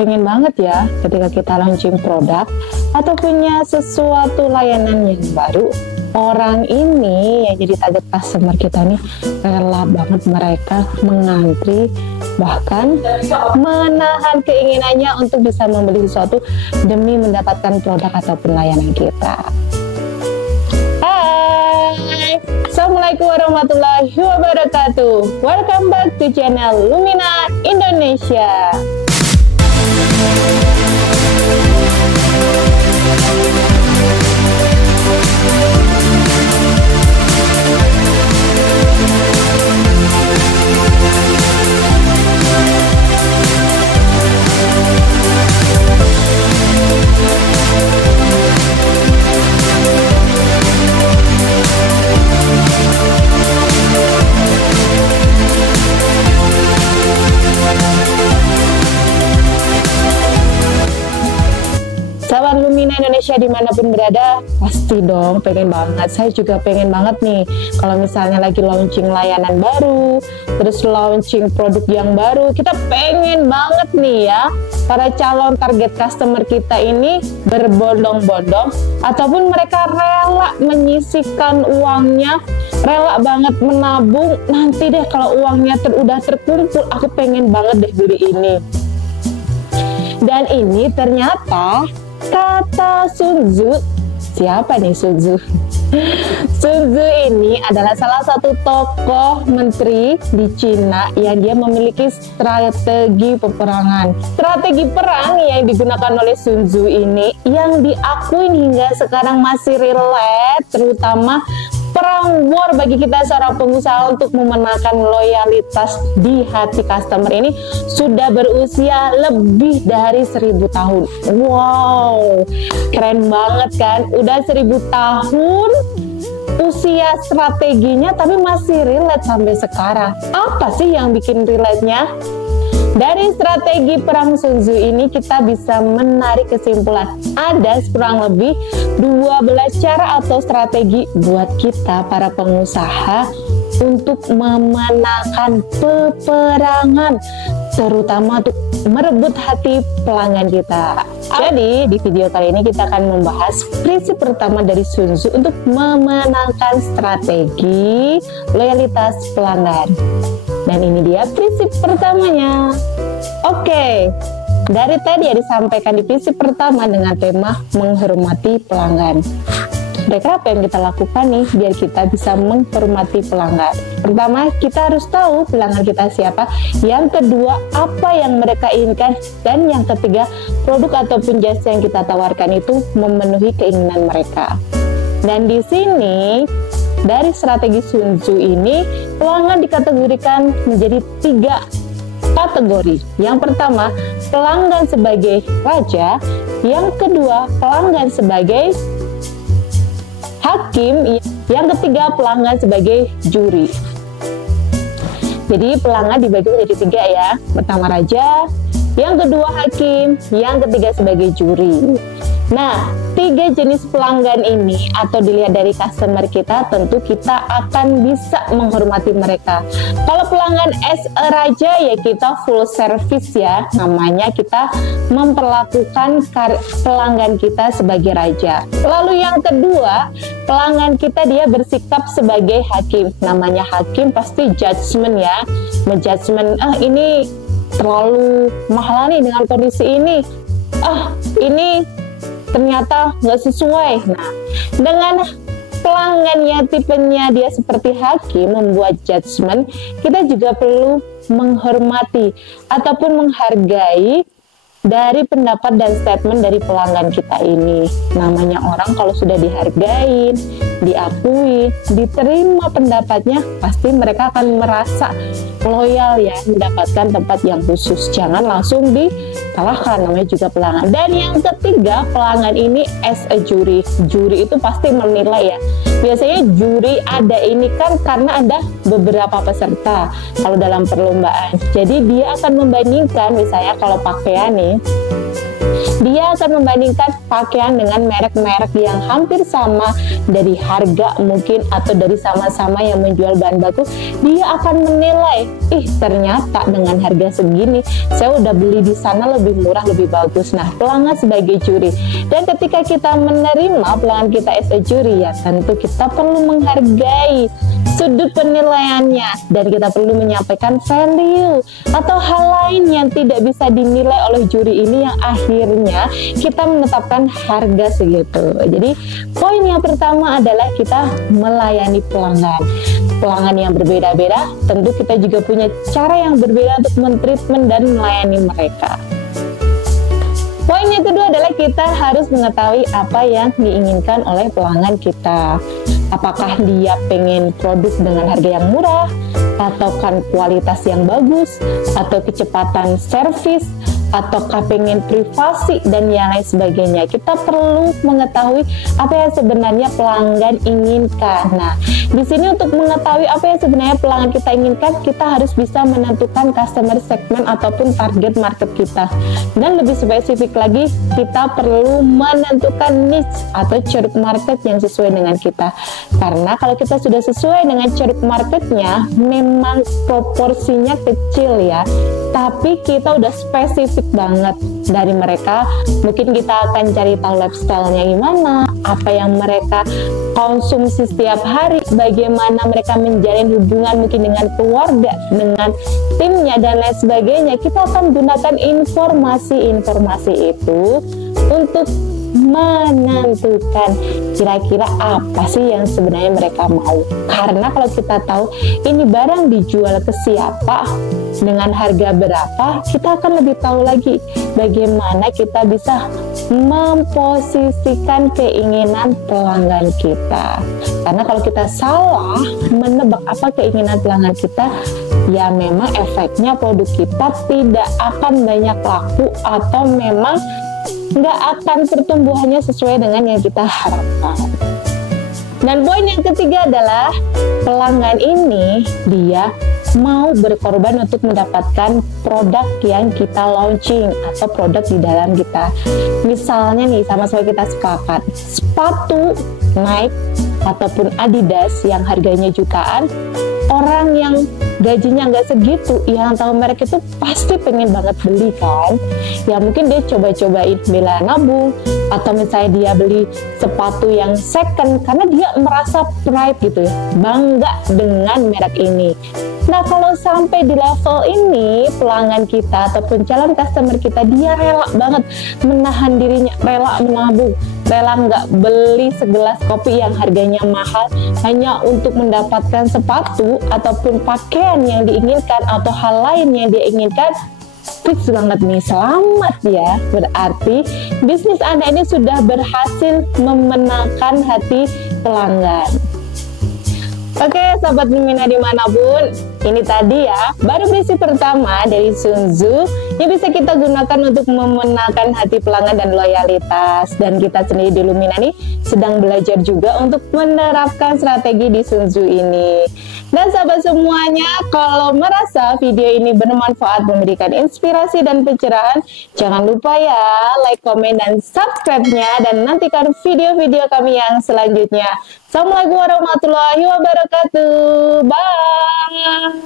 pengen banget ya ketika kita launching produk atau punya sesuatu layanan yang baru, orang ini yang jadi target customer kita nih rela banget mereka mengantri, bahkan menahan keinginannya untuk bisa membeli sesuatu demi mendapatkan produk ataupun layanan kita. Hai, Assalamualaikum warahmatullahi wabarakatuh. Welcome back to channel Lumina Indonesia. Sahabat Lumina Indonesia dimanapun berada, pasti dong pengen banget. Saya juga pengen banget nih kalau misalnya lagi launching layanan baru, terus launching produk yang baru, kita pengen banget nih ya para calon target customer kita ini berbondong-bondong ataupun mereka rela menyisihkan uangnya, rela banget menabung. Nanti deh kalau uangnya udah terkumpul, aku pengen banget deh beli ini. Dan ini ternyata kata Sun Tzu. Siapa nih Sun Tzu? Sun Tzu ini adalah salah satu tokoh menteri di Cina yang dia memiliki strategi peperangan. Strategi perang yang digunakan oleh Sun Tzu ini yang diakui hingga sekarang masih relate, terutama perang war bagi kita seorang pengusaha untuk memenangkan loyalitas di hati customer ini sudah berusia lebih dari 1000 tahun. Wow, keren banget kan? Udah 1000 tahun usia strateginya tapi masih relate sampai sekarang. Apa sih yang bikin relate-nya? Dari strategi perang Sun Tzu ini kita bisa menarik kesimpulan ada kurang lebih 12 cara atau strategi buat kita para pengusaha untuk memenangkan peperangan, terutama untuk merebut hati pelanggan kita. Jadi di video kali ini kita akan membahas prinsip pertama dari Sun Tzu untuk memenangkan strategi loyalitas pelanggan. Dan ini dia prinsip pertamanya. Oke, dari tadi ya disampaikan di prinsip pertama dengan tema menghormati pelanggan. Kira-kira apa yang kita lakukan nih biar kita bisa menghormati pelanggan? Pertama, kita harus tahu pelanggan kita siapa. Yang kedua, apa yang mereka inginkan. Dan yang ketiga, produk ataupun jasa yang kita tawarkan itu memenuhi keinginan mereka. Dan di sini dari strategi Sun Tzu ini, pelanggan dikategorikan menjadi 3 kategori. Yang pertama, pelanggan sebagai raja. Yang kedua, pelanggan sebagai hakim. Yang ketiga, pelanggan sebagai juri. Jadi pelanggan dibagi menjadi 3 ya. Pertama raja, yang kedua hakim, yang ketiga sebagai juri. Nah, 3 jenis pelanggan ini atau dilihat dari customer kita, tentu kita akan bisa menghormati mereka. Kalau pelanggan as a raja ya kita full service ya, namanya kita memperlakukan pelanggan kita sebagai raja. Lalu yang kedua, pelanggan kita dia bersikap sebagai hakim. Namanya hakim pasti judgement ya, menjudgement ini terlalu mahal nih dengan kondisi ini. Ini ternyata nggak sesuai. Nah, dengan pelanggannya tipenya dia seperti hakim membuat judgement, kita juga perlu menghormati ataupun menghargai dari pendapat dan statement dari pelanggan kita ini. Namanya orang kalau sudah dihargai, diakui, diterima pendapatnya, pasti mereka akan merasa loyal ya, mendapatkan tempat yang khusus. Jangan langsung dikalahkan, namanya juga pelanggan. Dan yang ketiga, pelanggan ini as a juri. Juri itu pasti menilai ya. Biasanya juri ada ini kan karena ada beberapa peserta kalau dalam perlombaan. Jadi dia akan membandingkan, misalnya kalau pakaian nih, Dia akan membandingkan pakaian dengan merek-merek yang hampir sama dari harga mungkin atau dari sama-sama yang menjual bahan baku. Dia akan menilai, ternyata dengan harga segini saya udah beli di sana lebih murah, lebih bagus. Nah, pelanggan sebagai juri, dan ketika kita menerima pelanggan kita as a juri, ya tentu kita perlu menghargai sudut penilaiannya, dan kita perlu menyampaikan value atau hal lain yang tidak bisa dinilai oleh juri ini yang akhirnya kita menetapkan harga segitu. Jadi poin yang pertama adalah kita melayani pelanggan. Pelanggan yang berbeda-beda, tentu kita juga punya cara yang berbeda untuk mentreatment dan melayani mereka. Poin yang kedua adalah kita harus mengetahui apa yang diinginkan oleh pelanggan kita. Apakah dia pengen produk dengan harga yang murah, atau kan kualitas yang bagus, atau kecepatan servis, ataukah pengen privasi dan yang lain sebagainya. Kita perlu mengetahui apa yang sebenarnya pelanggan inginkan. Nah, di sini untuk mengetahui apa yang sebenarnya pelanggan kita inginkan, kita harus bisa menentukan customer segment ataupun target market kita. Dan lebih spesifik lagi, kita perlu menentukan niche atau ceruk market yang sesuai dengan kita. Karena kalau kita sudah sesuai dengan ceruk marketnya, memang proporsinya kecil ya, tapi kita udah spesifik banget dari mereka. Mungkin kita akan cari tahu lifestyle-nya gimana, apa yang mereka konsumsi setiap hari, bagaimana mereka menjalin hubungan mungkin dengan keluarga, dengan timnya, dan lain sebagainya. Kita akan gunakan informasi-informasi itu untuk menentukan kira-kira apa sih yang sebenarnya mereka mau. Karena kalau kita tahu ini barang dijual ke siapa, dengan harga berapa, kita akan lebih tahu lagi bagaimana kita bisa memposisikan keinginan pelanggan kita. Karena kalau kita salah menebak apa keinginan pelanggan kita, ya memang efeknya produk kita tidak akan banyak laku, atau memang nggak akan pertumbuhannya sesuai dengan yang kita harapkan. Dan poin yang ketiga adalah pelanggan ini dia mau berkorban untuk mendapatkan produk yang kita launching atau produk di dalam kita. Misalnya nih, sama-sama kita sepakat sepatu Nike ataupun Adidas yang harganya jutaan, orang yang gajinya nggak segitu, yang tahu merek itu pasti pengen banget beli kan. Ya mungkin dia coba-cobain bela nabung, atau misalnya dia beli sepatu yang second karena dia merasa pride gitu ya, bangga dengan merek ini. Nah, kalau sampai di level ini, pelanggan kita ataupun calon customer kita, dia rela banget menahan dirinya, rela menabung, rela nggak beli segelas kopi yang harganya mahal hanya untuk mendapatkan sepatu ataupun pakaian yang diinginkan atau hal lain yang dia inginkan. Fix banget nih, selamat ya. Berarti bisnis Anda ini sudah berhasil memenangkan hati pelanggan. Oke, sahabat Lumina dimanapun, ini tadi ya baru prinsip pertama dari Sun Tzu yang bisa kita gunakan untuk memenangkan hati pelanggan dan loyalitas. Dan kita sendiri di Lumina nih sedang belajar juga untuk menerapkan strategi di Sun Tzu ini. Dan sahabat semuanya, kalau merasa video ini bermanfaat, memberikan inspirasi dan pencerahan, jangan lupa ya like, komen, dan subscribe-nya, dan nantikan video-video kami yang selanjutnya. Assalamualaikum warahmatullahi wabarakatuh. Bye.